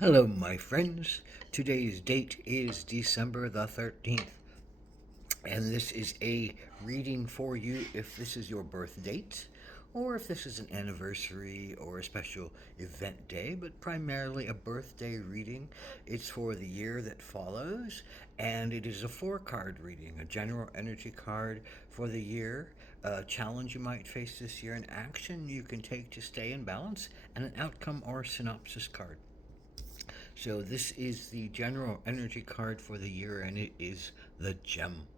Hello, my friends. Today's date is December the 13th, and this is a reading for you if this is your birth date, or if this is an anniversary or a special event day, but primarily a birthday reading. It's for the year that follows, and it is a four-card reading, a general energy card for the year, a challenge you might face this year, an action you can take to stay in balance, and an outcome or synopsis card. So this is the general energy card for the year, and it is the gem.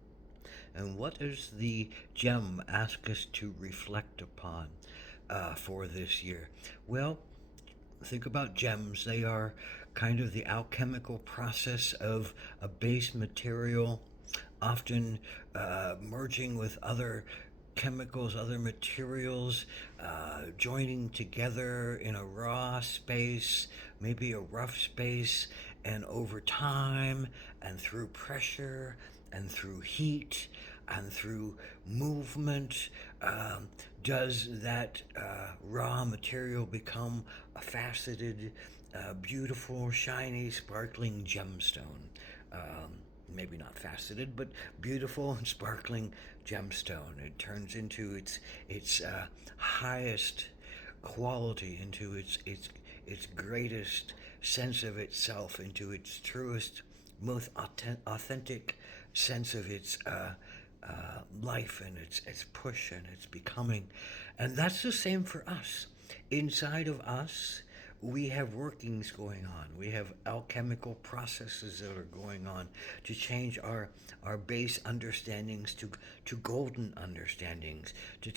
And what does the gem ask us to reflect upon for this year? Well, think about gems. They are kind of the alchemical process of a base material, often merging with other chemicals, other materials, joining together in a raw space, maybe a rough space, and over time, and through pressure, and through heat, and through movement, does that raw material become a faceted, beautiful, shiny, sparkling gemstone. Maybe not faceted, but beautiful and sparkling gemstone. It turns into its highest quality, into its greatest sense of itself, into its truest, most authentic sense of its life and its push and its becoming. And that's the same for us. Inside of us, we have workings going on. We have alchemical processes that are going on to change our base understandings to golden understandings, to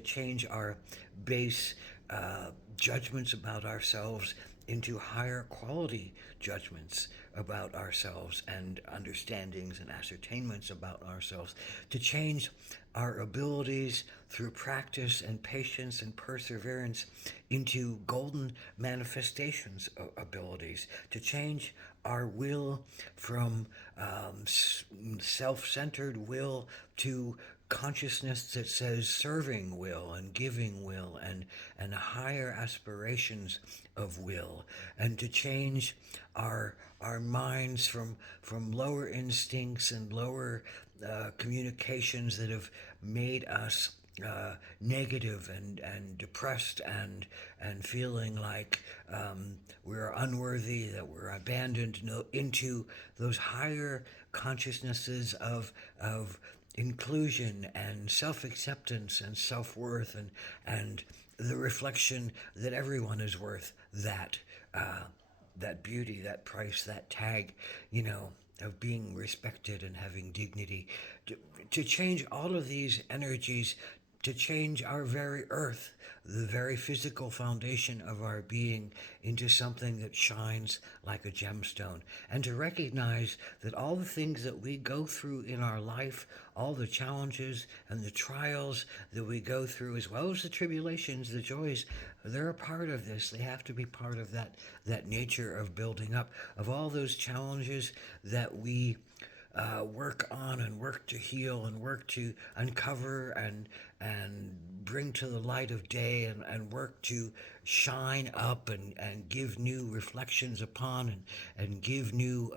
change our base judgments about ourselves into higher quality judgments about ourselves and understandings and ascertainments about ourselves, to change our abilities through practice and patience and perseverance into golden manifestations of abilities, to change our will from self centered will to consciousness that says serving will and giving will and higher aspirations of will, and to change our minds from lower instincts and lower communications that have made us negative and depressed and feeling like we're unworthy, that we're abandoned, no, into those higher consciousnesses of inclusion and self-acceptance and self-worth and the reflection that everyone is worth that that beauty, that price, that tag, of being respected and having dignity, to change all of these energies, to change our very earth, the very physical foundation of our being, into something that shines like a gemstone, and to recognize that all the things that we go through in our life, all the challenges and the trials that we go through, as well as the tribulations, the joys, they're a part of this. They have to be part of that nature of building up, of all those challenges that we work on and work to heal and work to uncover and bring to the light of day, and work to shine up and give new reflections upon, and give new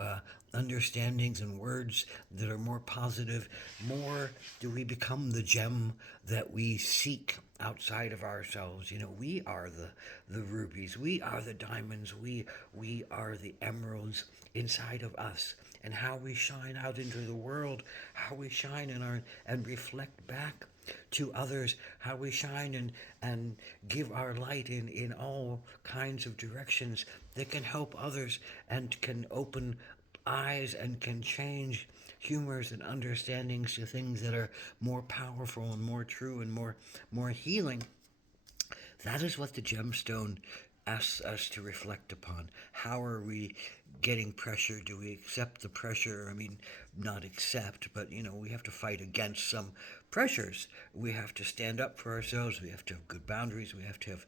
understandings and words that are more positive. More do we become the gem that we seek outside of ourselves. We are the rubies, we are the diamonds, we are the emeralds inside of us. And how we shine out into the world, how we shine in our and reflect back to others, how we shine and give our light in all kinds of directions that can help others and can open eyes and can change humors and understandings to things that are more powerful and more true and more healing. That is what the gemstone asks us to reflect upon. How are we getting pressure? Do we accept the pressure? I mean, not accept, but we have to fight against some pressures. We have to stand up for ourselves. We have to have good boundaries. We have to have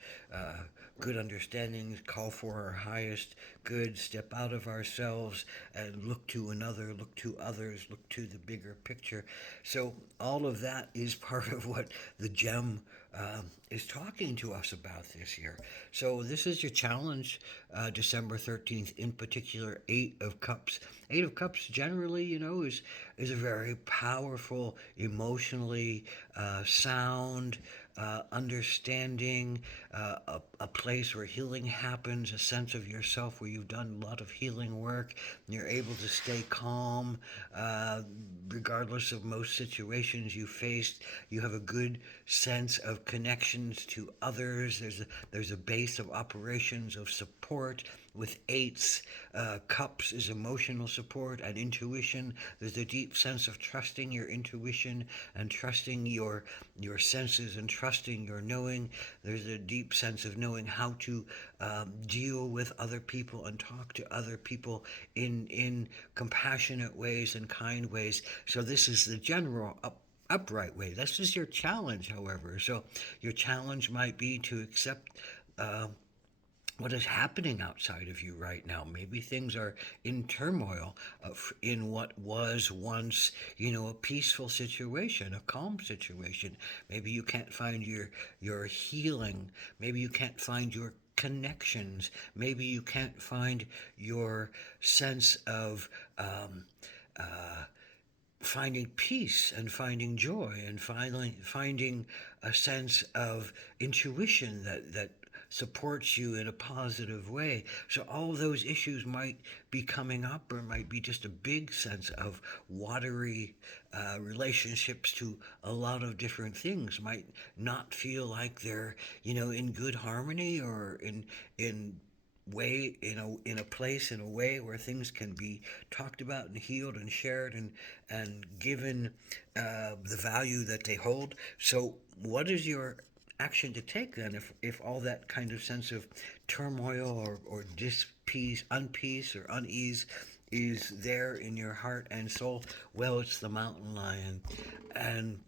good understandings, call for our highest good, step out of ourselves and look to another, look to others, look to the bigger picture. So, all of that is part of what the gem is talking to us about this year. So, this is your challenge, December 13th, in particular, Eight of Cups. Eight of Cups generally, is a very powerful, emotionally sound, understanding, a place where healing happens, a sense of yourself where you've done a lot of healing work, and you're able to stay calm uh, regardless of most situations you faced. You have a good sense of connections to others. There's a base of operations of support. With eights, cups is emotional support and intuition. There's a deep sense of trusting your intuition and trusting your senses and trusting your knowing. There's a deep sense of knowing how to deal with other people and talk to other people in compassionate ways and kind ways. So this is the general upright way. This is your challenge, however. So your challenge might be to accept uh, what is happening outside of you right now. Maybe things are in turmoil in what was once, a peaceful situation, a calm situation. Maybe you can't find your healing. Maybe you can't find your connections. Maybe you can't find your sense of finding peace and finding joy and finally finding a sense of intuition that supports you in a positive way. So all those issues might be coming up, or might be just a big sense of watery relationships to a lot of different things. Might not feel like they're in good harmony, or in way in a place, in a way where things can be talked about and healed and shared and given the value that they hold. So what is your action to take then, if all that kind of sense of turmoil or dispeace, unpeace or unease is there in your heart and soul? Well, it's the mountain lion. And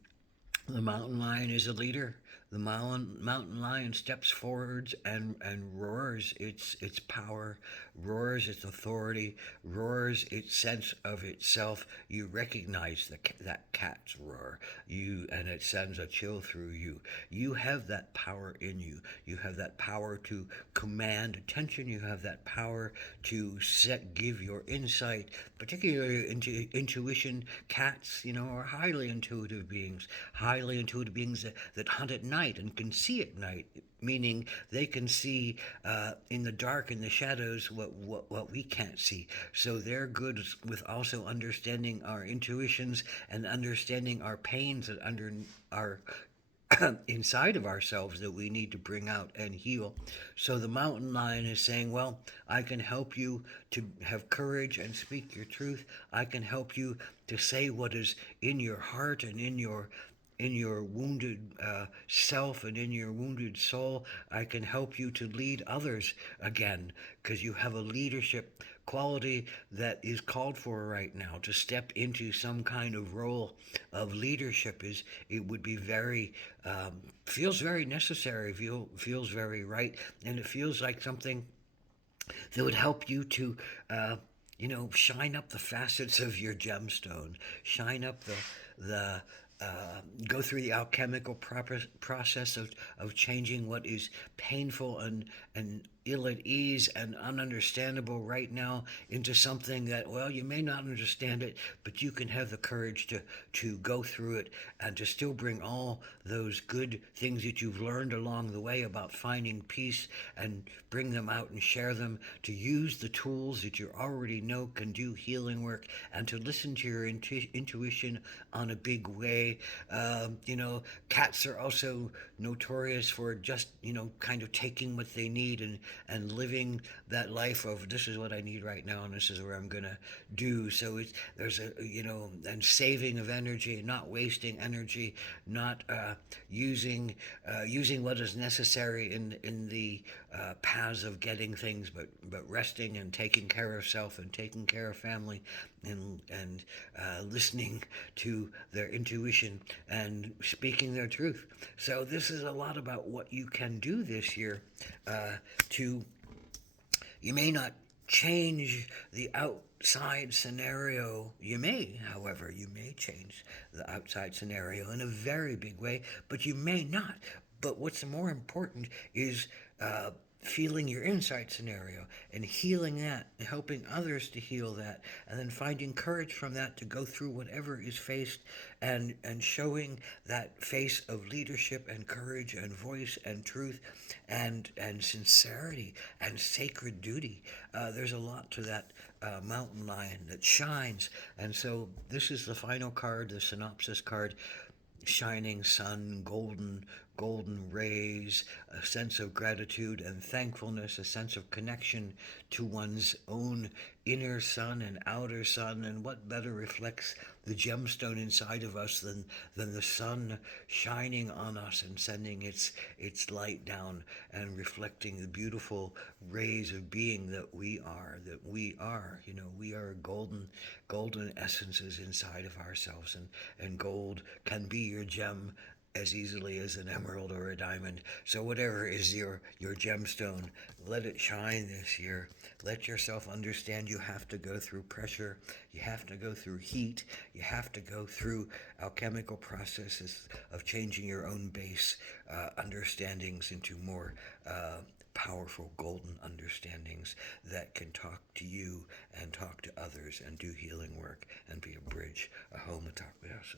the mountain lion is a leader. The mountain lion steps forwards and roars its power, roars its authority, roars its sense of itself. You recognize that cat's roar, and it sends a chill through you. You have that power in you. You have that power to command attention. You have that power to give your insight, particularly into intuition. Cats, are highly intuitive beings, that hunt at night and can see at night, meaning they can see in the dark, in the shadows, what we can't see. So they're good with also understanding our intuitions and understanding our pains that under our inside of ourselves that we need to bring out and heal. So the mountain lion is saying, well, I can help you to have courage and speak your truth. I can help you to say what is in your heart and in your wounded self and in your wounded soul. I can help you to lead others again, because you have a leadership quality that is called for right now. To step into some kind of role of leadership, it would be very feels very necessary, feels very right, and it feels like something that would help you to shine up the facets of your gemstone, shine up the go through the alchemical process of changing what is painful and ill at ease and ununderstandable right now into something that, well, you may not understand it, but you can have the courage to go through it and to still bring all those good things that you've learned along the way about finding peace and bring them out and share them, to use the tools that you already know can do healing work, and to listen to your intuition on a big way. Cats are also notorious for just, kind of taking what they need and living that life of this is what I need right now and this is where I'm gonna do. So it's there's a and saving of energy, not wasting energy, not using what is necessary in the paths of getting things, but resting and taking care of self and taking care of family, and listening to their intuition and speaking their truth. So this is a lot about what you can do this year to you may not change the outside scenario. You may, however, you may change the outside scenario in a very big way, but you may not. But what's more important is feeling your inside scenario and healing that and helping others to heal that and then finding courage from that to go through whatever is faced and showing that face of leadership and courage and voice and truth and sincerity and sacred duty. There's a lot to that mountain lion that shines. And so this is the final card, the synopsis card. Shining sun, golden rays, a sense of gratitude and thankfulness, a sense of connection to one's own inner sun and outer sun. And what better reflects the gemstone inside of us than the sun shining on us and sending its light down and reflecting the beautiful rays of being that we are, we are golden essences inside of ourselves, and gold can be your gem as easily as an emerald or a diamond. So whatever is your gemstone, let it shine this year. Let yourself understand you have to go through pressure, you have to go through heat, you have to go through alchemical processes of changing your own base understandings into more powerful golden understandings that can talk to you and talk to others and do healing work and be a bridge, a home, a talk with us.